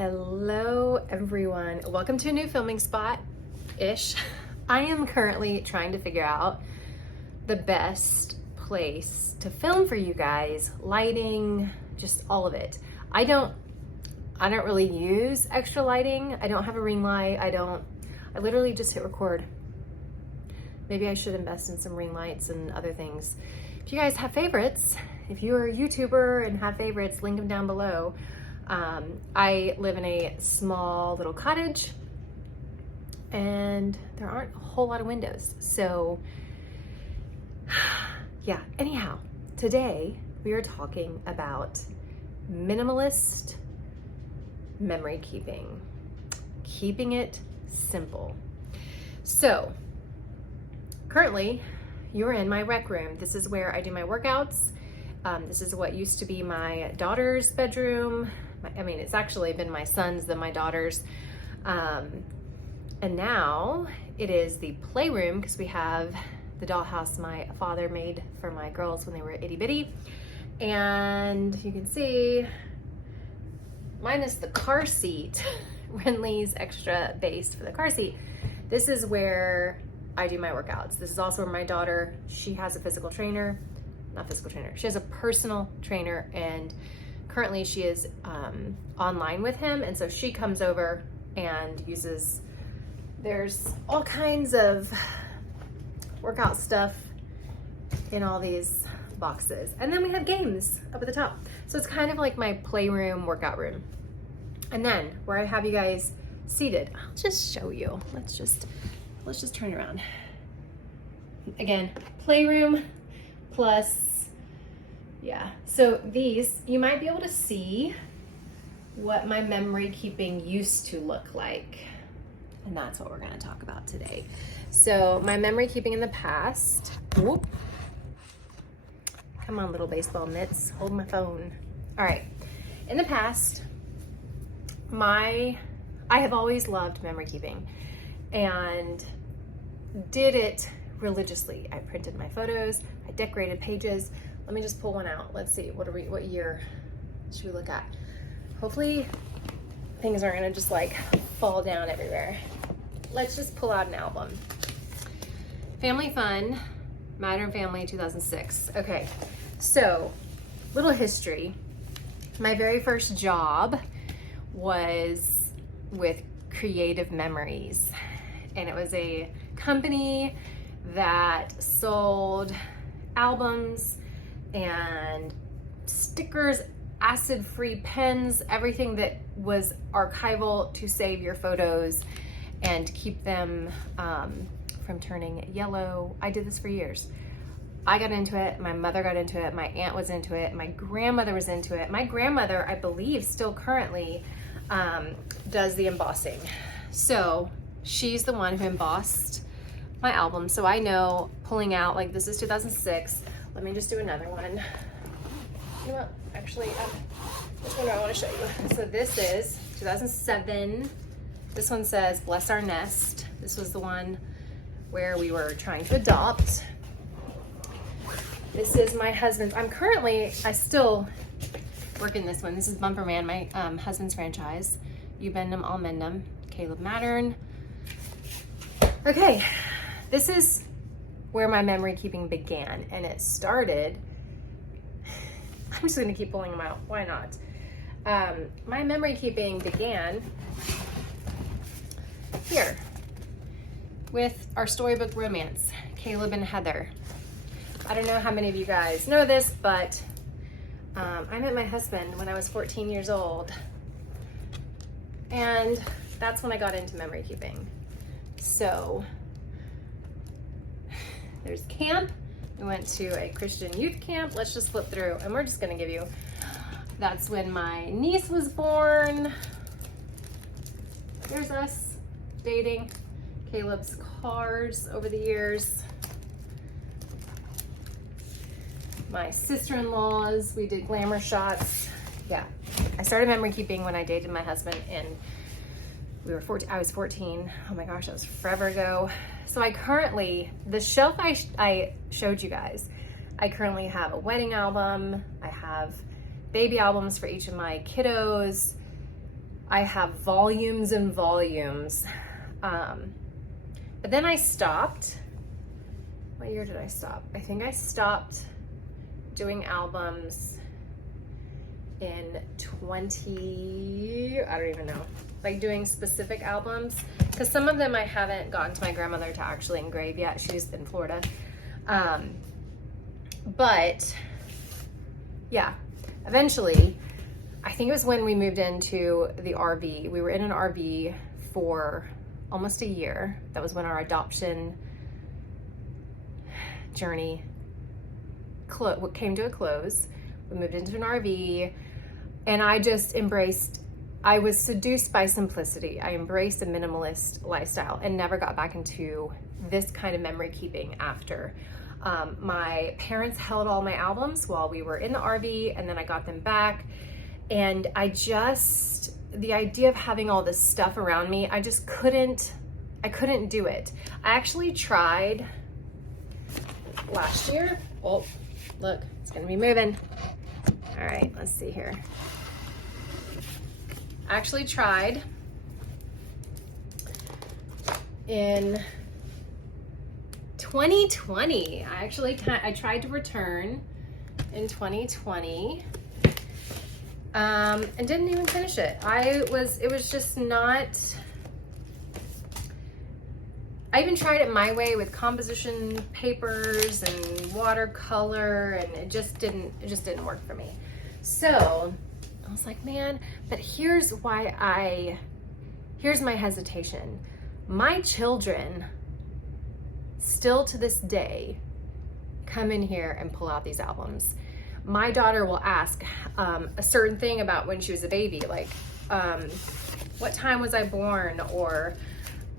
Hello everyone, welcome to a new filming spot-ish. I am currently trying to figure out the best place to film for you guys, lighting, just all of it. I don't really use extra lighting. I don't have a ring light. I literally just hit record. Maybe I should invest in some ring lights and other things. If you guys have favorites, if you're a YouTuber and have favorites, link them down below. I live in a small little cottage and there aren't a whole lot of windows. So yeah, anyhow, today we are talking about minimalist memory keeping it simple. So currently you're in my rec room. This is where I do my workouts. This is what used to be my daughter's bedroom. It's actually been my son's, then my daughter's. And now it is the playroom because we have the dollhouse my father made for my girls when they were itty bitty. And you can see, minus the car seat, Renly's extra base for the car seat. This is where I do my workouts. This is also where my daughter, she has a she has a personal trainer, and currently she is online with him, and so she comes over and uses, there's all kinds of workout stuff in all these boxes, and then we have games up at the top. So it's kind of like my playroom, workout room. And then where I have you guys seated, I'll just show you. Let's just turn around. Again, playroom plus, yeah. So these, you might be able to see what my memory keeping used to look like. And that's what we're gonna talk about today. So my memory keeping in the past, whoop. Come on, little baseball mitts, hold my phone. All right, in the past, I have always loved memory keeping and did it religiously. I printed my photos, I decorated pages. Let me just pull one out. Let's see, what year should we look at? Hopefully things aren't gonna just like fall down everywhere. Let's just pull out an album. Family Fun, Modern Family 2006. Okay, so little history. My very first job was with Creative Memories, and it was a company that sold albums and stickers, acid-free pens, everything that was archival to save your photos and keep them from turning yellow. I did this for years. I got into it, my mother got into it, my aunt was into it, my grandmother was into it. My grandmother, I believe, still currently does the embossing. So she's the one who embossed my album. So I know pulling out, like this is 2006. Let me just do another one. You know what, actually, this one I want to show you. So this is 2007. This one says, Bless Our Nest. This was the one where we were trying to adopt. This is my husband's. I still work in this one. This is Bumper Man, my husband's franchise. You bend them, I'll mend them. Caleb Mattern. Okay, this is where my memory keeping began, and it started, I'm just gonna keep pulling them out, why not? My memory keeping began here with our storybook romance, Caleb and Heather. I don't know how many of you guys know this, but I met my husband when I was 14 years old, and that's when I got into memory keeping. So there's camp. We went to a Christian youth camp. Let's just flip through, and we're just gonna give you, that's when my niece was born. There's us dating. Caleb's cars over the years. My sister-in-laws, we did glamour shots. Yeah, I started memory keeping when I dated my husband, and I was 14. Oh my gosh, that was forever ago. So I currently, the shelf I showed you guys, I currently have a wedding album. I have baby albums for each of my kiddos. I have volumes and volumes. But then I stopped. What year did I stop? I think I stopped doing albums in I don't even know, like doing specific albums, because some of them I haven't gotten to my grandmother to actually engrave yet. She's in Florida. But yeah, eventually, I think it was when we moved into the RV. We were in an RV for almost a year. That was when our adoption journey came to a close. We moved into an RV, and I just I was seduced by simplicity. I embraced a minimalist lifestyle and never got back into this kind of memory keeping after. My parents held all my albums while we were in the RV, and then I got them back. And the idea of having all this stuff around me, I couldn't do it. I actually tried last year. Oh, look, it's gonna be moving. All right, let's see here. I actually tried in 2020. I tried to return in 2020 and didn't even finish it. It was just not. I even tried it my way with composition papers and watercolor, and it just didn't work for me. So I was like, man, but here's my hesitation. My children still to this day come in here and pull out these albums. My daughter will ask a certain thing about when she was a baby, like what time was I born, or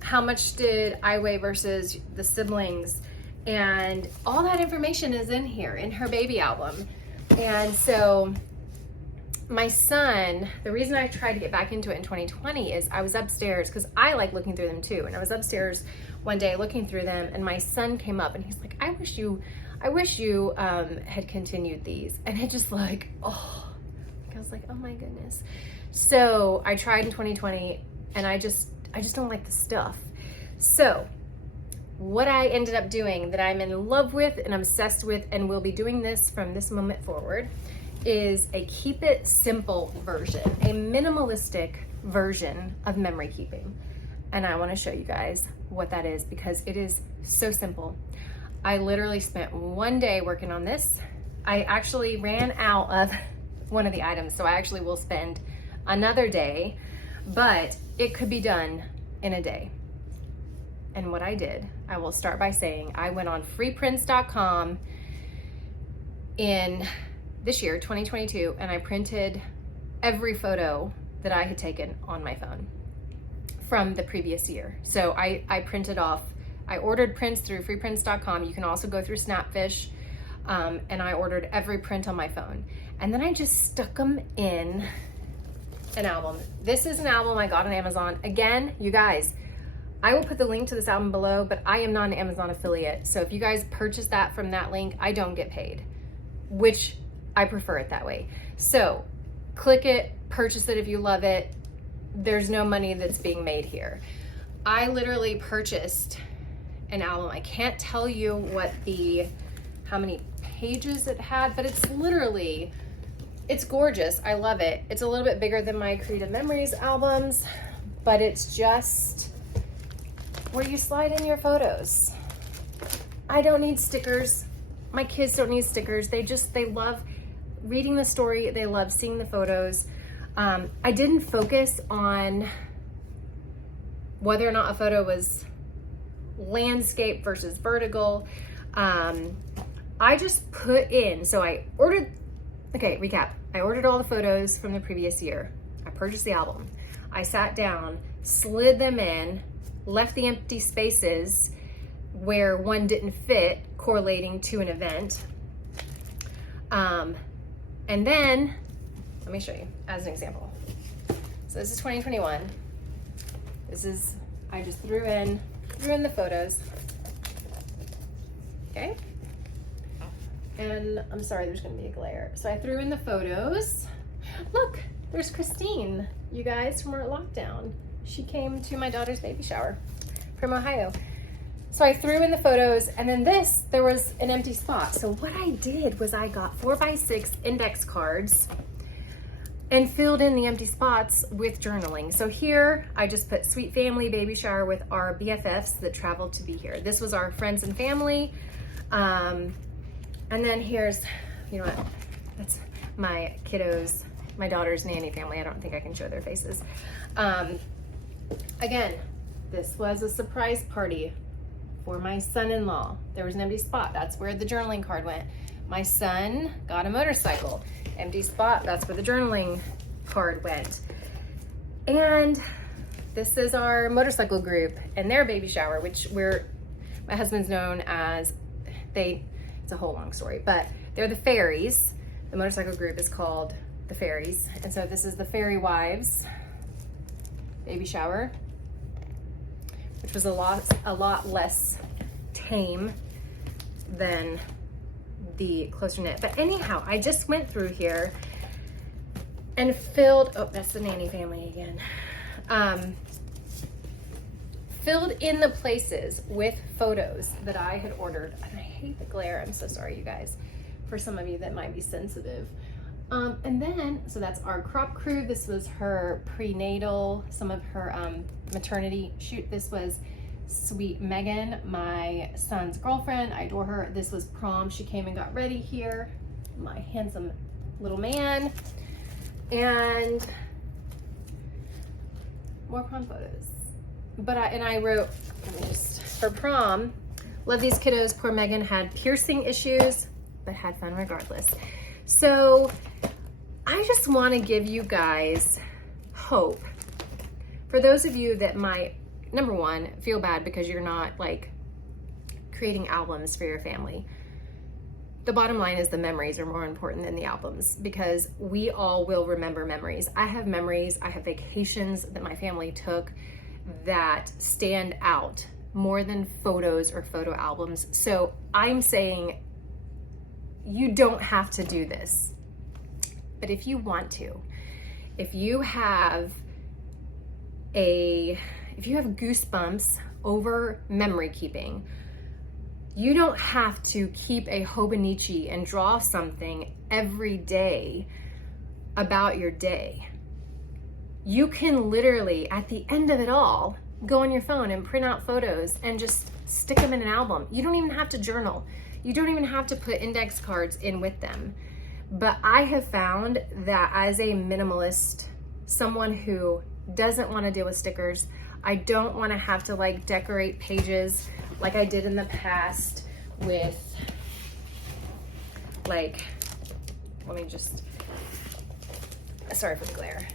how much did I weigh versus the siblings, and all that information is in here in her baby album. And so my son, the reason I tried to get back into it in 2020 is I was upstairs, because I like looking through them too, and I was upstairs one day looking through them, and my son came up and he's like, I wish you had continued these. And it just like, oh, I was like, oh my goodness. So I tried in 2020, and I just don't like the stuff. So what I ended up doing, that I'm in love with and obsessed with, and will be doing this from this moment forward, is a keep it simple version, a minimalistic version of memory keeping. And I want to show you guys what that is, because it is so simple. I literally spent one day working on this. I actually ran out of one of the items, so I actually will spend another day, but it could be done in a day. And what I did, I will start by saying, I went on freeprints.com in this year, 2022, and I printed every photo that I had taken on my phone from the previous year. So I printed off, I ordered prints through freeprints.com. You can also go through Snapfish, and I ordered every print on my phone. And then I just stuck them in an album. This is an album I got on Amazon. Again, you guys, I will put the link to this album below, but I am not an Amazon affiliate. So if you guys purchase that from that link, I don't get paid, which I prefer it that way. So click it, purchase it if you love it. There's no money that's being made here. I literally purchased an album. I can't tell you how many pages it had, but it's gorgeous. I love it. It's a little bit bigger than my Creative Memories albums, but it's just where you slide in your photos. I don't need stickers. My kids don't need stickers. They love reading the story. They love seeing the photos. I didn't focus on whether or not a photo was landscape versus vertical. I just put in, so recap. I ordered all the photos from the previous year. I purchased the album. I sat down, slid them in, left the empty spaces where one didn't fit, correlating to an event. And then, let me show you as an example. So this is 2021. I just threw in the photos. Okay. And I'm sorry, there's gonna be a glare. So I threw in the photos. Look, there's Christine, you guys, from our lockdown. She came to my daughter's baby shower from Ohio. So I threw in the photos, and then there was an empty spot. So what I did was I got 4x6 index cards and filled in the empty spots with journaling. So here I just put sweet family baby shower with our BFFs that traveled to be here. This was our friends and family. And then here's, you know what, that's my kiddos, my daughter's nanny family. I don't think I can show their faces. Again, this was a surprise party for my son-in-law. There was an empty spot. That's where the journaling card went. My son got a motorcycle. Empty spot. That's where the journaling card went. And this is our motorcycle group and their baby shower, which my husband's known as, it's a whole long story, but they're the Fairies. The motorcycle group is called the Fairies. And so this is the Fairy Wives baby shower, which was a lot less tame than the closer knit. But anyhow, I just went through here and filled, oh, that's the nanny family again. Filled in the places with photos that I had ordered. And I hate the glare, I'm so sorry, you guys, for some of you that might be sensitive. And then, so that's our crop crew. This was her prenatal, some of her maternity shoot. This was sweet Megan, my son's girlfriend. I adore her. This was prom. She came and got ready here. My handsome little man. And more prom photos. But I wrote, for prom, love these kiddos. Poor Megan had piercing issues, but had fun regardless. So I just want to give you guys hope. For those of you that might, number one, feel bad because you're not like creating albums for your family. The bottom line is the memories are more important than the albums, because we all will remember memories. I have memories, I have vacations that my family took that stand out more than photos or photo albums. So I'm saying you don't have to do this, but if you want to, if you have goosebumps over memory keeping, you don't have to keep a Hobonichi and draw something every day about your day. You can literally, at the end of it all, go on your phone and print out photos and just stick them in an album. You don't even have to journal. You don't even have to put index cards in with them. But I have found that as a minimalist, someone who doesn't want to deal with stickers, I don't want to have to like decorate pages like I did in the past with like, let me just, sorry for the glare.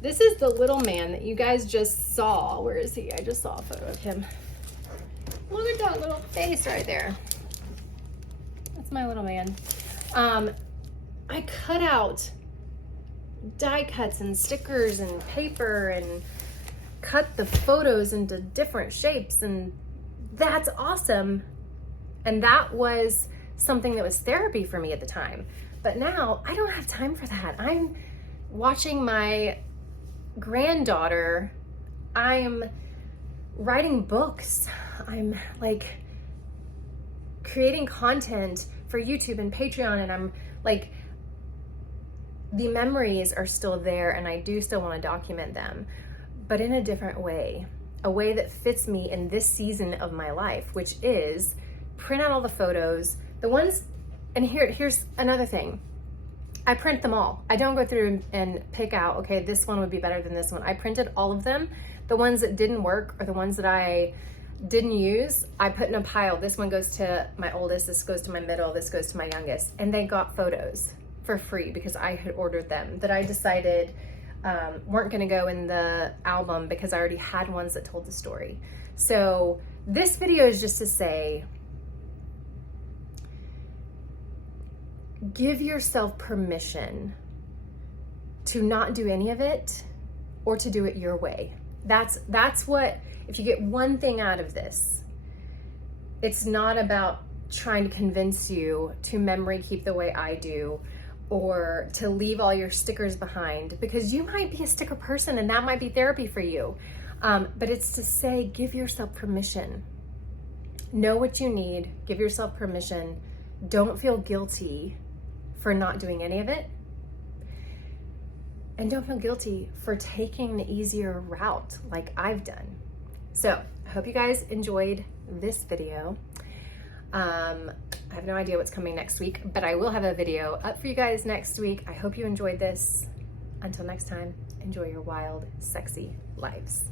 This is the little man that you guys just saw. Where is he? I just saw a photo of him. Look at that little face right there. That's my little man. I cut out die cuts and stickers and paper and cut the photos into different shapes, and that's awesome. And that was something that was therapy for me at the time. But now I don't have time for that. I'm watching my granddaughter. I'm writing books. I'm like creating content for YouTube and Patreon, and I'm like, the memories are still there and I do still want to document them, but in a different way, a way that fits me in this season of my life, which is print out all the photos, the ones, and here's another thing. I print them all. I don't go through and pick out, okay, this one would be better than this one. I printed all of them. The ones that didn't work or the ones that I didn't use, I put in a pile. This one goes to my oldest, this goes to my middle, this goes to my youngest, and they got photos for free because I had ordered them that I decided weren't gonna go in the album because I already had ones that told the story. So this video is just to say, give yourself permission to not do any of it or to do it your way. That's what, if you get one thing out of this, it's not about trying to convince you to memory keep the way I do, or to leave all your stickers behind, because you might be a sticker person and that might be therapy for you. But it's to say, give yourself permission. Know what you need, give yourself permission. Don't feel guilty for not doing any of it. And don't feel guilty for taking the easier route like I've done. So I hope you guys enjoyed this video. I have no idea what's coming next week, but I will have a video up for you guys next week. I hope you enjoyed this. Until next time, enjoy your wild, sexy lives.